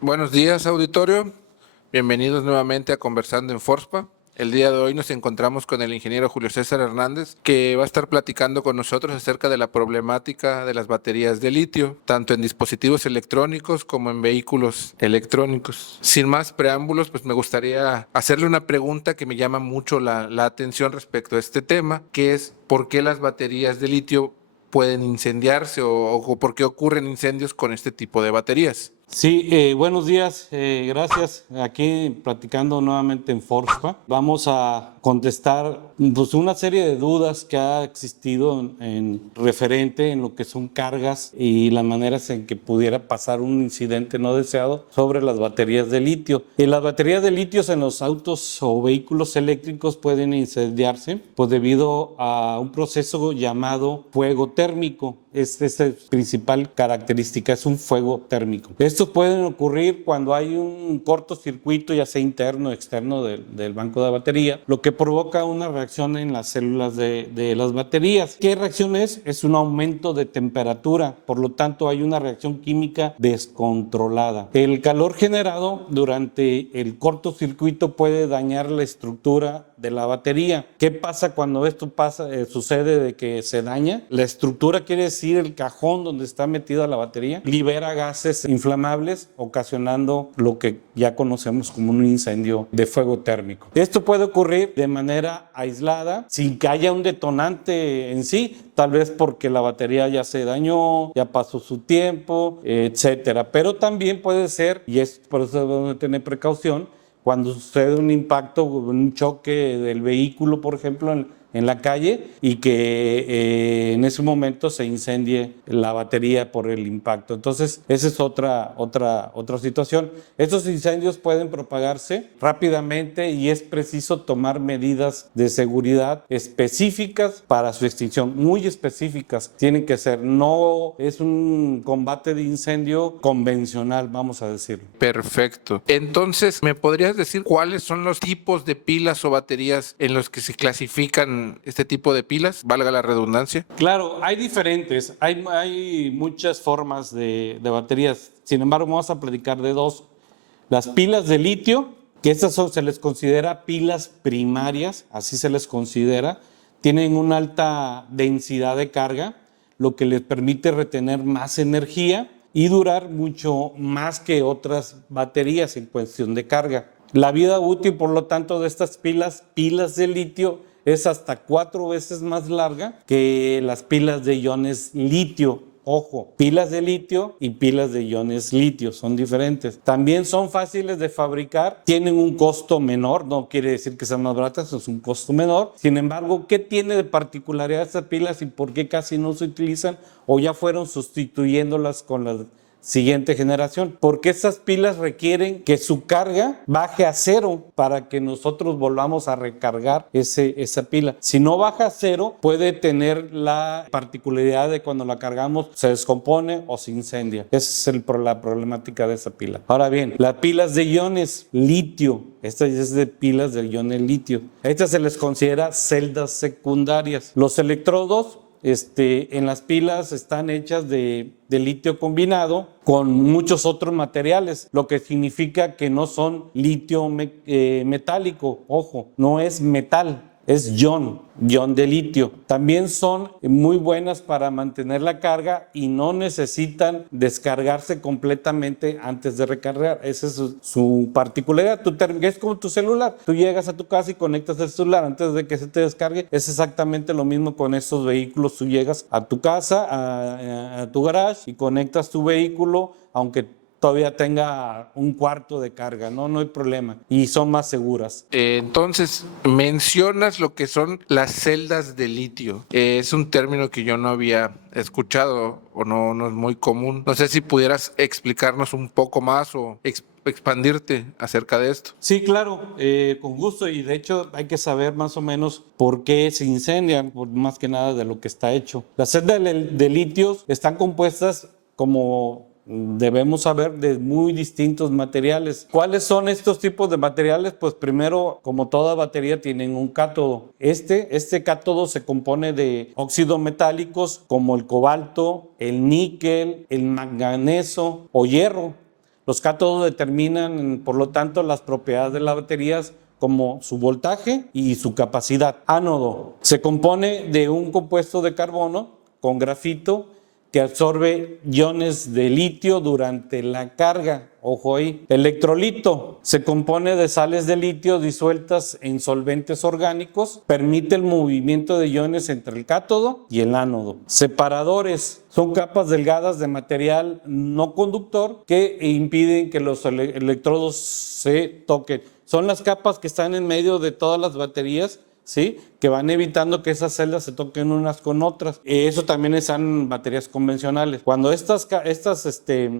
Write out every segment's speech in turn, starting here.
Buenos días, auditorio. Bienvenidos nuevamente a Conversando en Forspa. El día de hoy nos encontramos con el ingeniero Julio César Hernández, que va a estar platicando con nosotros acerca de la problemática de las baterías de litio, tanto en dispositivos electrónicos como en vehículos electrónicos. Sin más preámbulos, pues me gustaría hacerle una pregunta que me llama mucho la atención respecto a este tema, que es ¿por qué las baterías de litio pueden incendiarse o por qué ocurren incendios con este tipo de baterías? Sí, buenos días, gracias. Aquí platicando nuevamente en Forspa. Vamos a contestar pues, una serie de dudas que ha existido en referente en lo que son cargas y las maneras en que pudiera pasar un incidente no deseado sobre las baterías de litio. Las baterías de litio en los autos o vehículos eléctricos pueden incendiarse pues, debido a un proceso llamado fuego térmico. Esta es la principal característica, es un fuego térmico. Estos pueden ocurrir cuando hay un cortocircuito, ya sea interno o externo del banco de batería, lo que provoca una reacción en las células de las baterías. ¿Qué reacción es? Es un aumento de temperatura, por lo tanto hay una reacción química descontrolada. El calor generado durante el cortocircuito puede dañar la estructura de la batería. ¿Qué pasa cuando esto sucede de que se daña? La estructura quiere decir el cajón donde está metida la batería, libera gases inflamables, ocasionando lo que ya conocemos como un incendio de fuego térmico. Esto puede ocurrir de manera aislada, sin que haya un detonante en sí, tal vez porque la batería ya se dañó, ya pasó su tiempo, etcétera. Pero también puede ser, y es por eso debemos tener precaución, cuando sucede un impacto, un choque del vehículo, por ejemplo, en la calle y que en ese momento se incendie la batería por el impacto. Entonces, esa es otra situación. Estos incendios pueden propagarse rápidamente y es preciso tomar medidas de seguridad específicas para su extinción, muy específicas. Tienen que ser, no es un combate de incendio convencional, vamos a decirlo. Perfecto. Entonces, ¿me podrías decir cuáles son los tipos de pilas o baterías en los que se clasifican este tipo de pilas? Valga la redundancia. Claro, hay diferentes. Hay muchas formas de baterías. Sin embargo, vamos a platicar de dos. Las pilas de litio, que estas se les considera pilas primarias, así se les considera. Tienen una alta densidad de carga, lo que les permite retener más energía y durar mucho más que otras baterías en cuestión de carga. La vida útil, por lo tanto, de estas pilas de litio es hasta 4 veces más larga que las pilas de iones litio. Ojo, pilas de litio y pilas de iones litio son diferentes. También son fáciles de fabricar, tienen un costo menor, no quiere decir que sean más baratas, es un costo menor. Sin embargo, ¿qué tiene de particularidad estas pilas y por qué casi no se utilizan o ya fueron sustituyéndolas con las siguiente generación? Porque estas pilas requieren que su carga baje a cero para que nosotros volvamos a recargar esa pila. Si no baja a cero, puede tener la particularidad de cuando la cargamos se descompone o se incendia. Esa es la problemática de esa pila. Ahora bien, las pilas de iones litio, esta es de pilas de iones litio. A estas se les considera celdas secundarias. Los electrodos en las pilas están hechas de litio combinado con muchos otros materiales, lo que significa que no son litio metálico, ojo, no es metal, es ion de litio. También son muy buenas para mantener la carga y no necesitan descargarse completamente antes de recargar. Esa es su particularidad. Es como tu celular. Tú llegas a tu casa y conectas el celular antes de que se te descargue. Es exactamente lo mismo con estos vehículos. Tú llegas a tu casa, a tu garage y conectas tu vehículo, aunque todavía tenga un cuarto de carga, no hay problema, y son más seguras. Entonces, mencionas lo que son las celdas de litio. Es un término que yo no había escuchado o no es muy común. No sé si pudieras explicarnos un poco más o expandirte acerca de esto. Sí, claro, con gusto, y de hecho hay que saber más o menos por qué se incendian, más que nada de lo que está hecho. Las celdas de litio están compuestas como debemos saber de muy distintos materiales. ¿Cuáles son estos tipos de materiales? Pues primero, como toda batería, tienen un cátodo. Este cátodo se compone de óxidos metálicos como el cobalto, el níquel, el manganeso o hierro. Los cátodos determinan, por lo tanto, las propiedades de las baterías como su voltaje y su capacidad. Ánodo se compone de un compuesto de carbono con grafito que absorbe iones de litio durante la carga. Ojo ahí. Electrolito se compone de sales de litio disueltas en solventes orgánicos. Permite el movimiento de iones entre el cátodo y el ánodo. Separadores son capas delgadas de material no conductor que impiden que los electrodos se toquen. Son las capas que están en medio de todas las baterías, ¿sí? Que van evitando que esas celdas se toquen unas con otras. Eso también están baterías convencionales. Cuando estas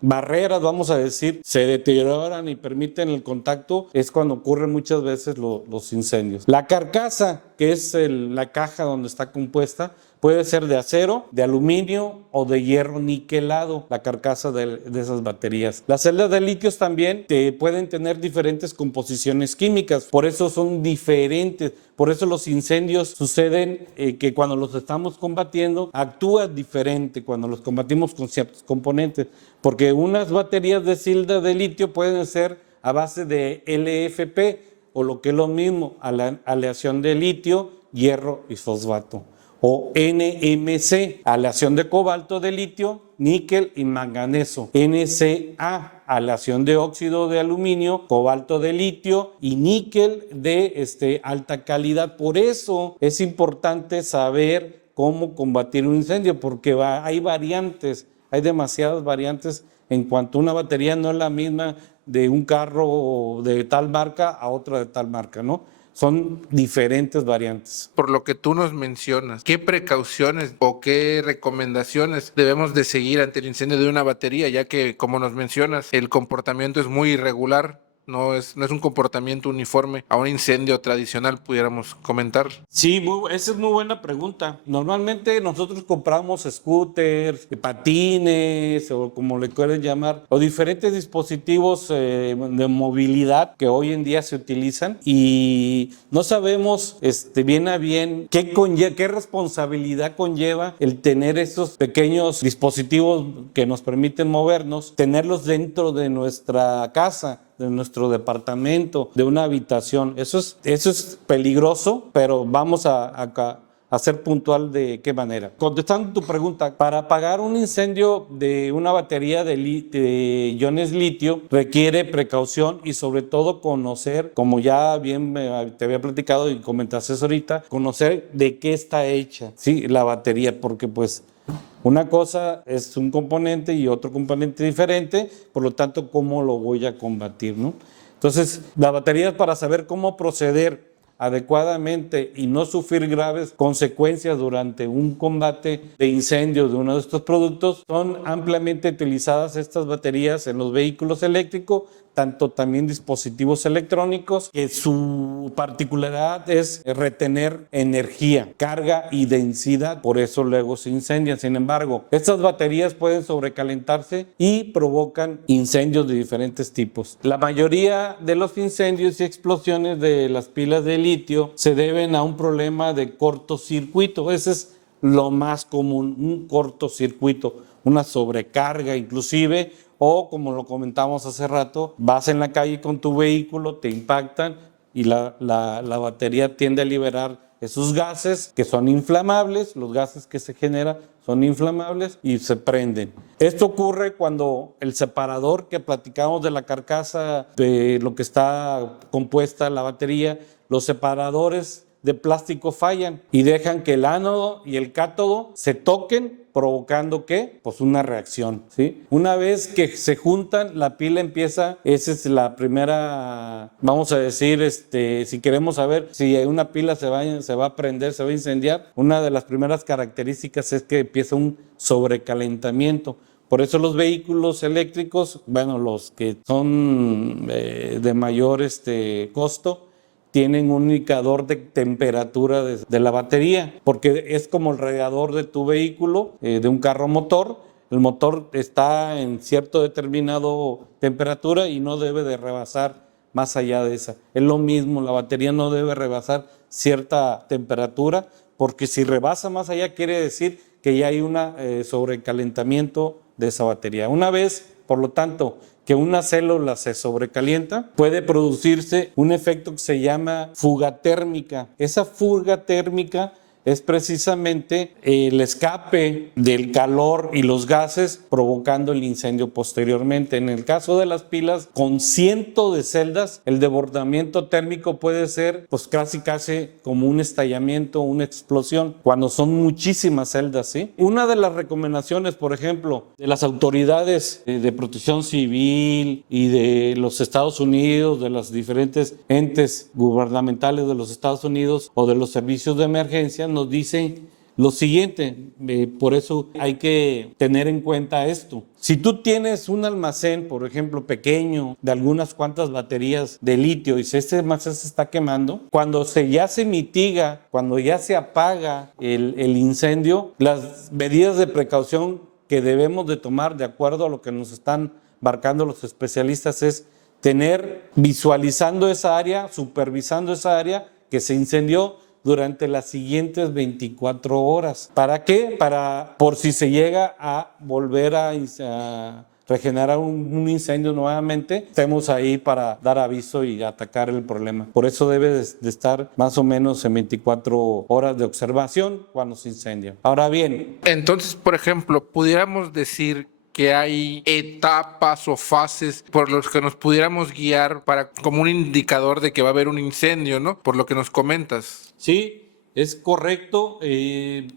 barreras, vamos a decir, se deterioran y permiten el contacto, es cuando ocurren muchas veces los incendios. La carcasa, que es la caja donde está compuesta, puede ser de acero, de aluminio o de hierro niquelado, la carcasa de esas baterías. Las celdas de litio también pueden tener diferentes composiciones químicas, por eso son diferentes. Por eso los incendios suceden que cuando los estamos combatiendo actúa diferente cuando los combatimos con ciertos componentes, porque unas baterías de celda de litio pueden ser a base de LFP o lo que es lo mismo, aleación de litio, hierro y fosfato. O NMC, aleación de cobalto de litio, níquel y manganeso. NCA, aleación de óxido de aluminio, cobalto de litio y níquel de alta calidad. Por eso es importante saber cómo combatir un incendio, porque hay variantes, hay demasiadas variantes en cuanto a una batería no es la misma de un carro de tal marca a otra de tal marca, ¿no? Son diferentes variantes. Por lo que tú nos mencionas, ¿qué precauciones o qué recomendaciones debemos de seguir ante el incendio de una batería? Ya que, como nos mencionas, el comportamiento es muy irregular, no es un comportamiento uniforme a un incendio tradicional, pudiéramos comentar. Sí, esa es muy buena pregunta. Normalmente nosotros compramos scooters, patines o como le quieren llamar, o diferentes dispositivos de movilidad que hoy en día se utilizan y no sabemos bien a bien qué responsabilidad conlleva el tener estos pequeños dispositivos que nos permiten movernos, tenerlos dentro de nuestra casa, de nuestro departamento, de una habitación. Eso es peligroso, pero vamos a ser puntual de qué manera. Contestando tu pregunta, para apagar un incendio de una batería de iones litio requiere precaución y sobre todo conocer, como ya bien te había platicado y comentaste ahorita, conocer de qué está hecha, ¿sí? La batería, porque pues una cosa es un componente y otro componente diferente, por lo tanto, ¿cómo lo voy a combatir, no? Entonces, la batería, para saber cómo proceder adecuadamente y no sufrir graves consecuencias durante un combate de incendio de uno de estos productos, son ampliamente utilizadas estas baterías en los vehículos eléctricos, tanto también dispositivos electrónicos, que su particularidad es retener energía, carga y densidad, por eso luego se incendian. Sin embargo, estas baterías pueden sobrecalentarse y provocan incendios de diferentes tipos. La mayoría de los incendios y explosiones de las pilas de litio se deben a un problema de cortocircuito. Ese es lo más común, un cortocircuito, una sobrecarga inclusive, o como lo comentamos hace rato, vas en la calle con tu vehículo, te impactan y la batería tiende a liberar esos gases que son inflamables, los gases que se generan son inflamables y se prenden. Esto ocurre cuando el separador que platicamos de la carcasa, de lo que está compuesta la batería, los separadores de plástico fallan y dejan que el ánodo y el cátodo se toquen, provocando ¿qué? Pues una reacción, ¿sí? Una vez que se juntan, la pila empieza, esa es la primera, vamos a decir, si queremos saber si una pila se va a prender, se va a incendiar, una de las primeras características es que empieza un sobrecalentamiento. Por eso los vehículos eléctricos, bueno, los que son de mayor costo, tienen un indicador de temperatura de la batería, porque es como el radiador de tu vehículo, de un carro motor. El motor está en cierto determinado temperatura y no debe de rebasar más allá de esa. Es lo mismo, la batería no debe rebasar cierta temperatura, porque si rebasa más allá quiere decir que ya hay un sobrecalentamiento de esa batería. Una vez, por lo tanto, que una célula se sobrecalienta, puede producirse un efecto que se llama fuga térmica. Esa fuga térmica es precisamente el escape del calor y los gases provocando el incendio posteriormente. En el caso de las pilas con cientos de celdas, el desbordamiento térmico puede ser pues casi como un estallamiento, una explosión, cuando son muchísimas celdas, ¿sí? Una de las recomendaciones, por ejemplo, de las autoridades de protección civil y de los Estados Unidos, de los diferentes entes gubernamentales de los Estados Unidos o de los servicios de emergencia, nos dice lo siguiente, por eso hay que tener en cuenta esto. Si tú tienes un almacén, por ejemplo, pequeño, de algunas cuantas baterías de litio y si este almacén se está quemando, cuando ya se mitiga, cuando ya se apaga el incendio, las medidas de precaución que debemos de tomar de acuerdo a lo que nos están marcando los especialistas es tener visualizando esa área, supervisando esa área que se incendió durante las siguientes 24 horas. ¿Para qué? Por si se llega a volver a regenerar un incendio nuevamente, estemos ahí para dar aviso y atacar el problema. Por eso debe de estar más o menos en 24 horas de observación cuando se incendia. Ahora bien. Entonces, por ejemplo, pudiéramos decir que hay etapas o fases por los que nos pudiéramos guiar como un indicador de que va a haber un incendio, ¿no? Por lo que nos comentas. Sí, es correcto.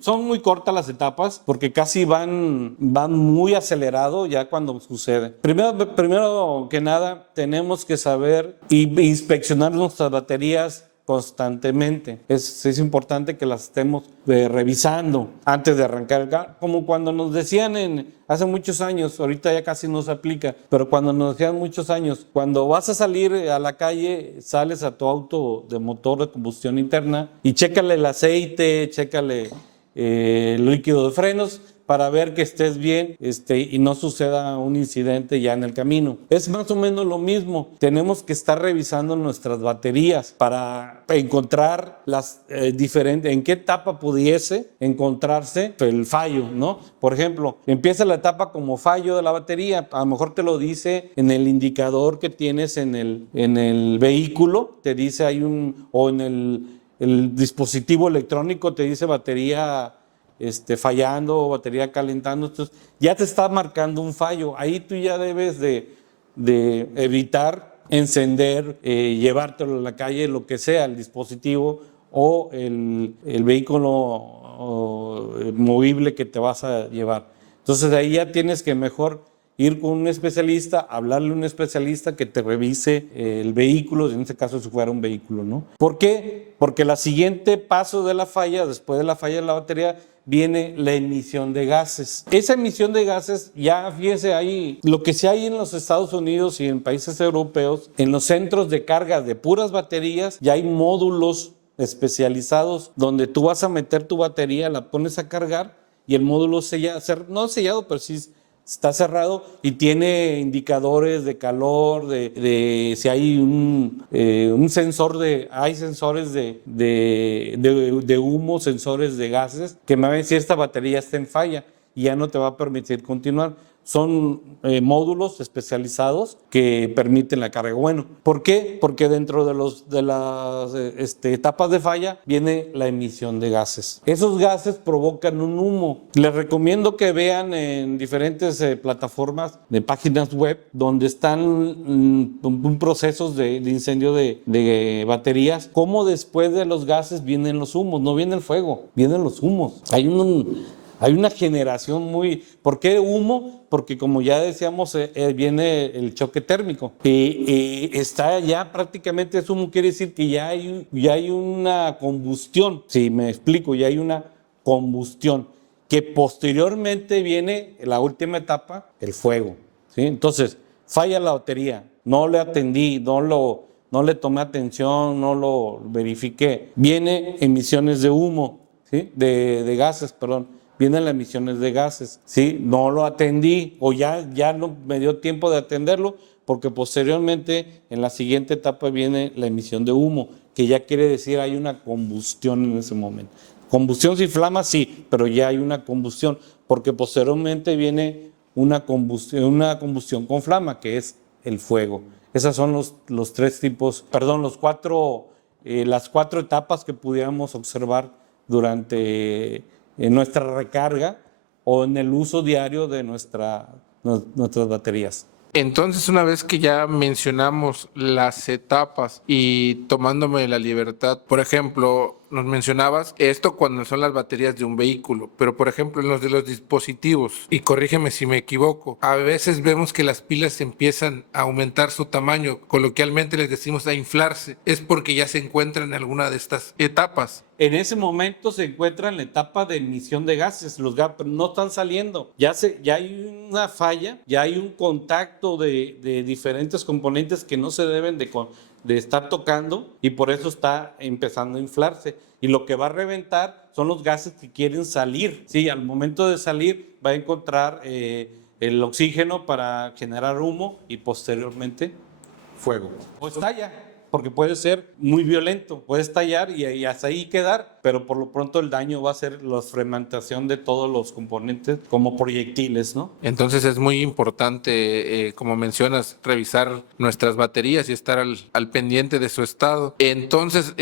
Son muy cortas las etapas porque casi van muy acelerado ya cuando sucede. Primero que nada, tenemos que saber y inspeccionar nuestras baterías constantemente. Es importante que las estemos revisando antes de arrancar el carro, como cuando nos decían hace muchos años, ahorita ya casi no se aplica, pero cuando nos decían muchos años, cuando vas a salir a la calle, sales a tu auto de motor de combustión interna y chécale el aceite, chécale el líquido de frenos, para ver que estés bien y no suceda un incidente ya en el camino. Es más o menos lo mismo. Tenemos que estar revisando nuestras baterías para encontrar las diferentes, en qué etapa pudiese encontrarse el fallo, ¿no? Por ejemplo, empieza la etapa como fallo de la batería, a lo mejor te lo dice en el indicador que tienes en el vehículo, te dice o en el dispositivo electrónico te dice batería fallando o batería calentando, entonces ya te está marcando un fallo. Ahí tú ya debes de evitar encender, llevártelo a la calle, lo que sea, el dispositivo o el vehículo movible que te vas a llevar. Entonces ahí ya tienes que mejor ir con un especialista, hablarle a un especialista que te revise el vehículo, en este caso si fuera un vehículo, ¿no? ¿Por qué? Porque el siguiente paso de la falla, después de la falla de la batería, viene la emisión de gases. Esa emisión de gases, ya fíjese ahí, lo que sí hay en los Estados Unidos y en países europeos, en los centros de carga de puras baterías, ya hay módulos especializados donde tú vas a meter tu batería, la pones a cargar y el módulo no sellado, pero sí está cerrado y tiene indicadores de calor, de si hay un sensor hay sensores de humo, sensores de gases, que me va a decir esta batería está en falla y ya no te va a permitir continuar. Son módulos especializados que permiten la carga. Bueno, ¿por qué? Porque dentro de las etapas de falla viene la emisión de gases. Esos gases provocan un humo. Les recomiendo que vean en diferentes plataformas de páginas web donde están procesos de incendio de baterías, cómo después de los gases vienen los humos. No viene el fuego, vienen los humos. Hay una generación ¿Por qué humo? Porque como ya decíamos, viene el choque térmico. Y está ya prácticamente, eso quiere decir que ya hay una combustión. Sí, me explico, ya hay una combustión. Que posteriormente viene la última etapa, el fuego. ¿Sí? Entonces, falla la batería. No le atendí, no le tomé atención, no lo verifiqué. Viene emisiones de humo, ¿sí? de gases, perdón. vienen las emisiones de gases. ¿Sí? No lo atendí o ya no me dio tiempo de atenderlo porque posteriormente en la siguiente etapa viene la emisión de humo, que ya quiere decir hay una combustión en ese momento. Combustión sin flama, sí, pero ya hay una combustión, porque posteriormente viene una combustión con flama, que es el fuego. Esas son los tres tipos, perdón, las cuatro etapas que pudiéramos observar durante nuestra recarga o en el uso diario de nuestras baterías. Entonces, una vez que ya mencionamos las etapas y tomándome la libertad, por ejemplo, nos mencionabas esto cuando son las baterías de un vehículo, pero por ejemplo en los de los dispositivos, y corrígeme si me equivoco, a veces vemos que las pilas empiezan a aumentar su tamaño, coloquialmente les decimos a inflarse, es porque ya se encuentran en alguna de estas etapas. En ese momento se encuentra en la etapa de emisión de gases, los gases no están saliendo, ya hay una falla, ya hay un contacto de diferentes componentes que no se deben de estar tocando y por eso está empezando a inflarse. Y lo que va a reventar son los gases que quieren salir. Sí, al momento de salir va a encontrar el oxígeno para generar humo y posteriormente fuego. O estalla, porque puede ser muy violento, puede estallar y hasta ahí quedar, pero por lo pronto el daño va a ser la fragmentación de todos los componentes como proyectiles, ¿no? Entonces es muy importante, como mencionas, revisar nuestras baterías y estar al pendiente de su estado. Entonces,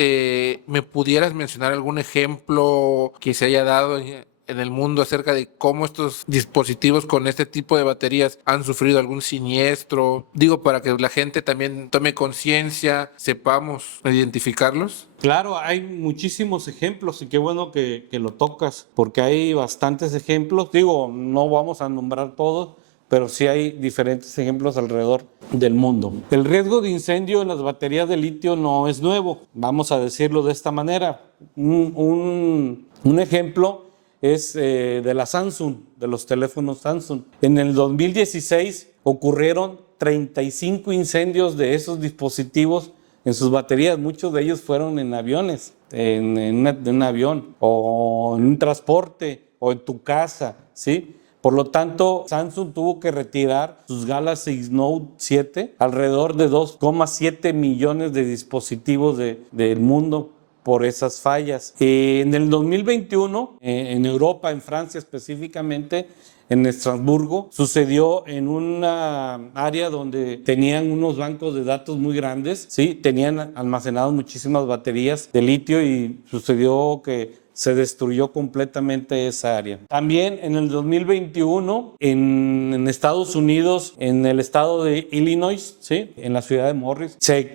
¿me pudieras mencionar algún ejemplo que se haya dado en el mundo acerca de cómo estos dispositivos con este tipo de baterías han sufrido algún siniestro? Digo, para que la gente también tome conciencia, sepamos identificarlos. Claro, hay muchísimos ejemplos y qué bueno que lo tocas, porque hay bastantes ejemplos. Digo, no vamos a nombrar todos, pero sí hay diferentes ejemplos alrededor del mundo. El riesgo de incendio en las baterías de litio no es nuevo, vamos a decirlo de esta manera. Un ejemplo es de la Samsung, de los teléfonos Samsung. En el 2016 ocurrieron 35 incendios de esos dispositivos en sus baterías. Muchos de ellos fueron en aviones, en un avión o en un transporte o en tu casa, ¿sí? Por lo tanto, Samsung tuvo que retirar sus Galaxy Note 7, alrededor de 2,7 millones de dispositivos del mundo por esas fallas. En el 2021, en Europa, en Francia específicamente, en Estrasburgo, sucedió en una área donde tenían unos bancos de datos muy grandes, ¿sí? Tenían almacenadas muchísimas baterías de litio y sucedió que se destruyó completamente esa área. También en el 2021, en Estados Unidos, en el estado de Illinois, ¿sí? En la ciudad de Morris, se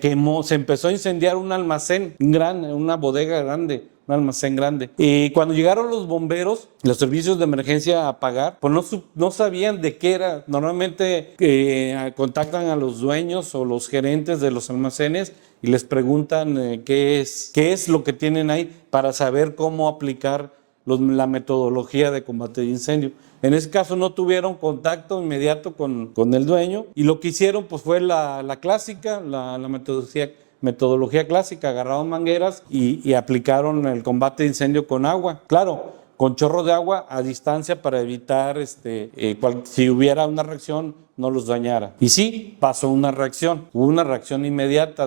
empezó a incendiar un almacén grande, una bodega grande, un almacén grande. Y cuando llegaron los bomberos, los servicios de emergencia a apagar, pues no sabían de qué era. Normalmente contactan a los dueños o los gerentes de los almacenes y les preguntan qué es lo que tienen ahí para saber cómo aplicar la metodología de combate de incendio. En ese caso no tuvieron contacto inmediato con el dueño y lo que hicieron pues fue la clásica, la metodología clásica, agarraron mangueras y aplicaron el combate de incendio con agua. Claro, con chorros de agua a distancia para evitar si hubiera una reacción no los dañara. Y sí, pasó una reacción, hubo una reacción inmediata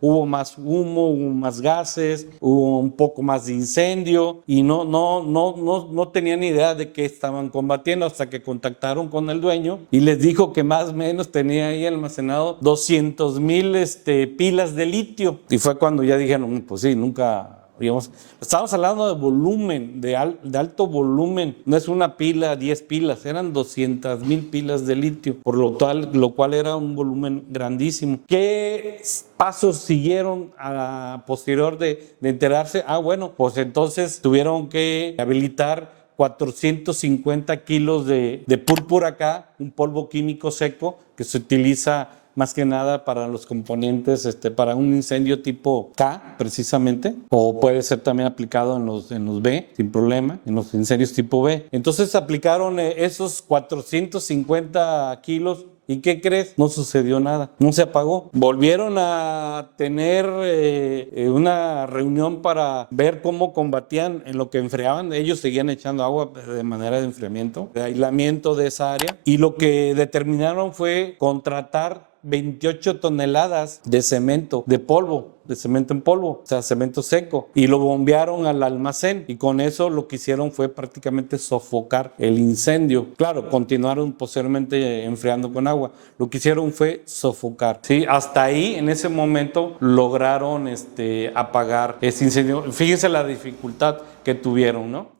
hubo más humo, hubo más gases, hubo un poco más de incendio y no tenían idea de qué estaban combatiendo hasta que contactaron con el dueño y les dijo que más o menos tenía ahí almacenado 200,000 pilas de litio. Y fue cuando ya dijeron, pues sí, nunca... Digamos, estamos hablando de volumen, de alto volumen, no es una pila, 10 pilas, eran 200,000 pilas de litio, por lo cual era un volumen grandísimo. ¿Qué pasos siguieron a posterior de enterarse? Bueno, pues entonces tuvieron que habilitar 450 kilos de púrpura K, un polvo químico seco que se utiliza más que nada para los componentes, para un incendio tipo K, precisamente, o puede ser también aplicado en los B, sin problema, en los incendios tipo B. Entonces aplicaron esos 450 kilos ¿Y qué crees? No sucedió nada, no se apagó. Volvieron a tener una reunión para ver cómo combatían en lo que enfriaban. Ellos seguían echando agua de manera de enfriamiento, de aislamiento de esa área. Y lo que determinaron fue contratar 28 toneladas de cemento, de polvo, de cemento en polvo, o sea, cemento seco, y lo bombearon al almacén, y con eso lo que hicieron fue prácticamente sofocar el incendio. Claro, continuaron posteriormente enfriando con agua. Lo que hicieron fue sofocar, ¿sí? Hasta ahí, en ese momento, lograron apagar ese incendio. Fíjense la dificultad que tuvieron, ¿no?